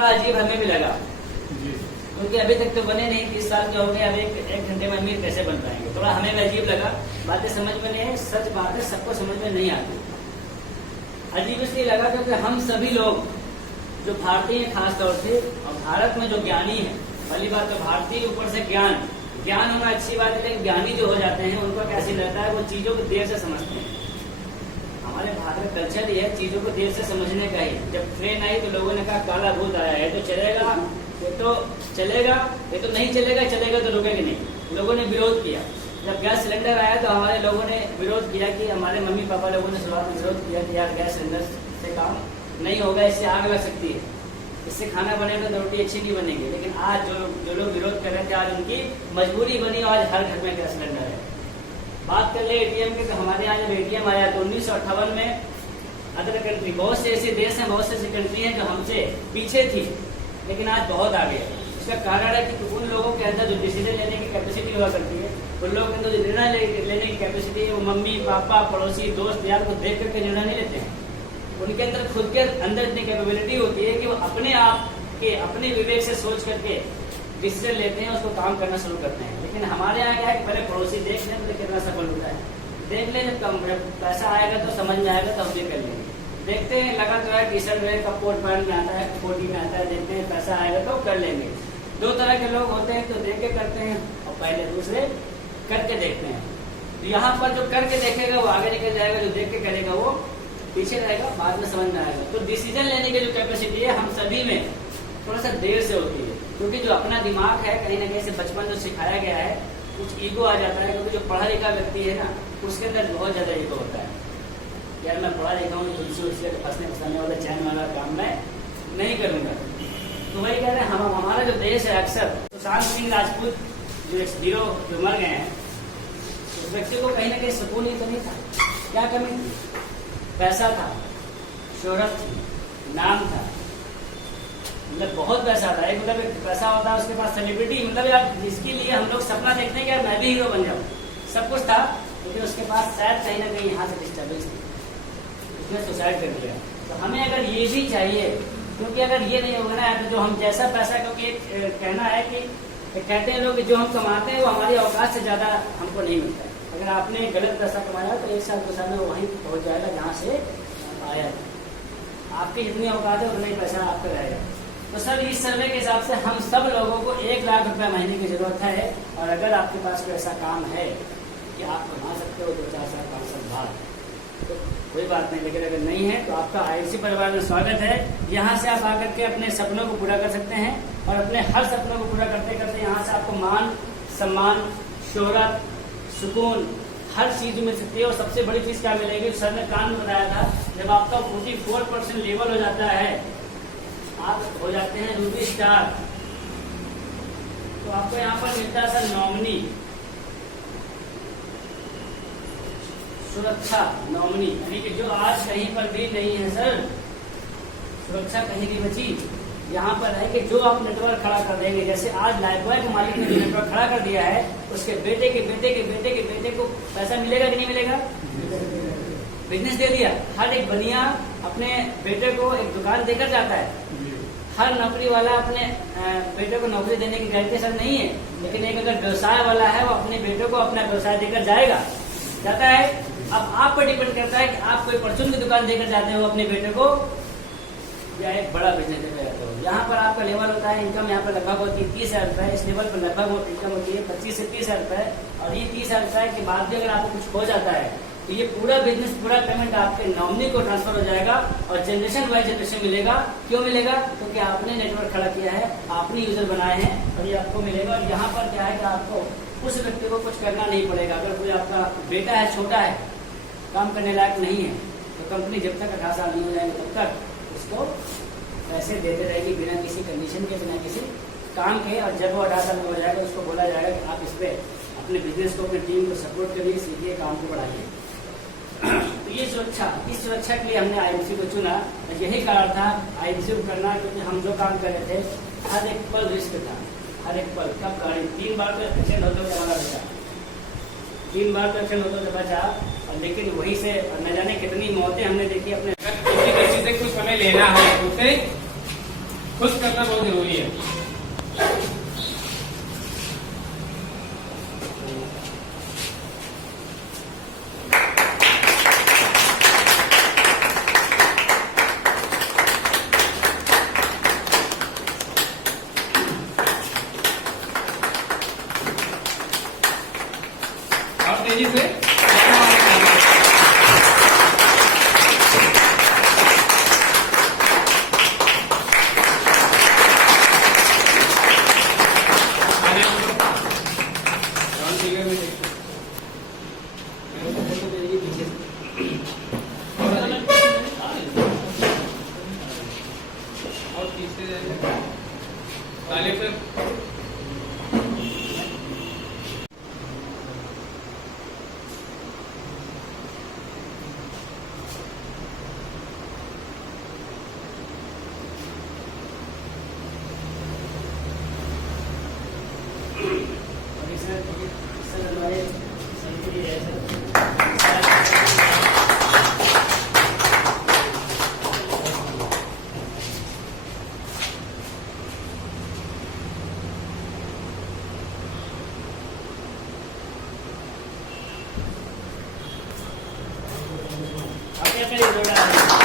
थोड़ा अजीब हमें भी लगा, क्योंकि अभी तक तो बने नहीं, 30 साल के हो गए, अब एक घंटे में अमीर कैसे बन पाएंगे। थोड़ा हमें भी अजीब लगा, बातें समझ में नहीं, सच बात है सबको समझ में नहीं आती। अजीब इसलिए लगा क्योंकि हम सभी लोग जो भारतीय हैं खास तौर से, और भारत में जो ज्ञानी है, पहली बात तो भारतीय ऊपर से ज्ञान होना अच्छी बात है, लेकिन ज्ञानी जो हो जाते हैं उनको कैसे रहता है, वो चीजों को देर से समझते हैं। हमारे भारत का कल्चर ये है चीजों को देर से समझने का ही। जब ट्रेन आई तो लोगों ने कहा काला भूत आया है, तो चलेगा, ये तो चलेगा, ये तो नहीं चलेगा, चलेगा तो रुकेगा नहीं। लोगों ने विरोध किया। जब गैस सिलेंडर आया तो हमारे लोगों ने विरोध किया, कि हमारे मम्मी पापा लोगों ने शुरुआत में विरोध किया कि यार गैस सिलेंडर से काम नहीं होगा, इससे आग लग सकती है, इससे खाना बनेगा तो रोटी अच्छी नहीं बनेगी। लेकिन आज जो लोग विरोध कर रहे थे, आज उनकी मजबूरी बनी, आज हर घर में गैस सिलेंडर है। बात कर ले एटीएम की, तो हमारे यहाँ जब एटीएम आया तो 1958 में अदर कंट्री, बहुत से ऐसे देश हैं, बहुत से ऐसी कंट्री हैं जो हमसे पीछे थी, लेकिन आज बहुत आगे है। इसका कारण है कि उन लोगों के अंदर जो डिसीजन लेने की कैपेसिटी हुआ करती है, उन लोगों के अंदर जो निर्णय लेने की कैपेसिटी है, वो मम्मी पापा पड़ोसी दोस्त यार को देख करके निर्णय नहीं लेते हैं। उनके अंदर खुद के अंदर इतनी कैपेबिलिटी होती है कि वो अपने आप के अपने विवेक से सोच करके डिसीजन लेते हैं, उसको काम करना शुरू करते हैं। लेकिन हमारे यहाँ क्या है, पहले पड़ोसी देख लें तो कितना सफल होता है, देख लें, जब पैसा आएगा तो समझ में आएगा तो हम भी कर लेंगे। देखते हैं लगा तो है टी शर्ट वेयर का कोट पैंट में आता है, कोटी में आता है, देखते हैं पैसा आएगा तो कर लेंगे। दो तरह के लोग होते हैं, तो देख के करते हैं और पहले दूसरे करके देखते हैं। तो यहाँ पर जो करके देखेगा वो आगे निकल जाएगा, जो देख के करेगा वो पीछे रहेगा, बाद में समझ में आएगा। तो डिसीजन लेने की जो कैपेसिटी है हम सभी में थोड़ा सा देर से होती है, क्योंकि जो अपना दिमाग है कहीं ना कहीं से बचपन जो सिखाया गया है, कुछ ईगो आ जाता है। क्योंकि जो पढ़ा लिखा व्यक्ति है ना, उसके अंदर बहुत ज्यादा ईगो होता है, यार मैं पढ़ा लिखा हूँ, तुलसी फंसने वाला चैन वाला काम मैं नहीं करूंगा। तो वही कह रहे हैं, हम हमारा जो देश है अक्सर, सुशांत सिंह राजपूत जो हीरो जो मर गए हैं, उस व्यक्ति को कहीं ना कहीं सुकून ही तो नहीं था। क्या कमी थी? पैसा था, शोहरत थी, नाम था, मतलब बहुत पैसा था। एक मतलब एक पैसा होता है, उसके पास सेलिब्रिटी, मतलब यार जिसके लिए हम लोग सपना देखते हैं कि यार मैं भी हीरो बन जाऊँ, सब कुछ था, लेकिन उसके पास शायद कहीं ना कहीं यहाँ से डिस्टर्बेंस थी, उसने सुसाइड कर दिया। तो हमें अगर ये भी चाहिए, क्योंकि अगर ये नहीं होगा ना, तो जो हम जैसा पैसा, क्योंकि एक कहना है कि कहते हैं लोग कि जो हम कमाते हैं वो हमारी औकात से ज्यादा हमको नहीं मिलता है। अगर आपने गलत पैसा कमाया तो 1 साल 2 साल में वो वहीं पहुंच जाएगा जहाँ से आया था। आपकी जितनी औकात है उतना ही पैसा आपका रहेगा। तो सर इस सर्वे के हिसाब से हम सब लोगों को 1 लाख रुपए महीने की जरूरत है। और अगर आपके पास कोई ऐसा काम है कि आप कमा सकते हो 2-4 साल 5 साल बाद, तो कोई बात नहीं। लेकिन अगर नहीं है तो आपका आईसी परिवार में स्वागत है। यहाँ से आप आकर के अपने सपनों को पूरा कर सकते हैं, और अपने हर सपनों को पूरा करते करते यहाँ से आपको मान सम्मान, शोहरत, सुकून, हर चीज मिल सकती है। और सबसे बड़ी चीज क्या मिलेगी, सर ने प्लान बताया था, जब आपका 44% लेवल हो जाता है, आप हो जाते हैं रूबी स्टार, तो आपको यहाँ पर मिलता है सर नॉमिनी, सुरक्षा नॉमिनी, यानी कि जो आज कहीं पर भी नहीं है सर, सुरक्षा कहीं भी बची। यहाँ पर है कि जो आप नेटवर्क खड़ा कर देंगे, जैसे आज लाइफबॉय के मालिक ने जो नेटवर्क खड़ा कर दिया है, उसके बेटे के बेटे के बेटे के बेटे को पैसा मिलेगा कि नहीं मिलेगा? बिजनेस दे दिया। हर एक बनिया अपने बेटे को एक दुकान देकर जाता है। हर नौकरी वाला अपने बेटे को नौकरी देने की गारंटी सर नहीं है, लेकिन एक अगर व्यवसाय वाला है वो अपने बेटे को अपना व्यवसाय देकर जाता है। अब आप पर डिपेंड करता है कि आप कोई परचून की दुकान देकर जाते हो अपने बेटे को, या एक बड़ा बिजनेस देकर जाते हो। यहाँ पर आपका लेवल होता है, इनकम यहाँ पर लगभग होती है 30,000 रुपए, इस लेवल पर लगभग इनकम होती है 25 से 30,000 रुपए। और ये 30,000 रुपए के बाद भी अगर आपको कुछ हो जाता है तो ये पूरा बिजनेस, पूरा पेमेंट आपके नॉमिनी को ट्रांसफर हो जाएगा, और जनरेशन बाय जनरेशन मिलेगा। क्यों मिलेगा? क्योंकि आपने नेटवर्क खड़ा किया है, आपने यूजर बनाए हैं, और ये आपको मिलेगा। और यहाँ पर क्या है कि आपको उस व्यक्ति को कुछ करना नहीं पड़ेगा। अगर कोई आपका बेटा है, छोटा है, काम करने लायक नहीं है, तो कंपनी जब तक 18 साल नहीं हो जाएगी तब तक उसको पैसे देते रहेगी, बिना किसी कंडीशन के, बिना किसी काम के। और जब वो 18 साल हो जाएगा उसको बोला जाएगा कि आप इस पे अपने बिजनेस को, अपनी टीम को सपोर्ट करिए, सीखिए, काम को बढ़ाइए। तो ये सुरक्षा, इस सुरक्षा के लिए हमने आईएमसी को चुना। यही कारण था आईएमसी को करना, क्योंकि हम जो काम कर रहे थे हर एक पल रिस्क था, हर एक पल। कब गाड़ी 3 बार तो एक्सीडेंट होते हुए हमारा बचा, 3 बार तो एक्सीडेंट होते हुए बचा। और लेकिन वही से न जाने कितनी मौतें हमने देखी अपने। किसी से कुछ हमें लेना है, उसे खुश करना बहुत जरूरी है। और तेजी से ताली पे और सर हमारे संतरी है सर। अपने अपने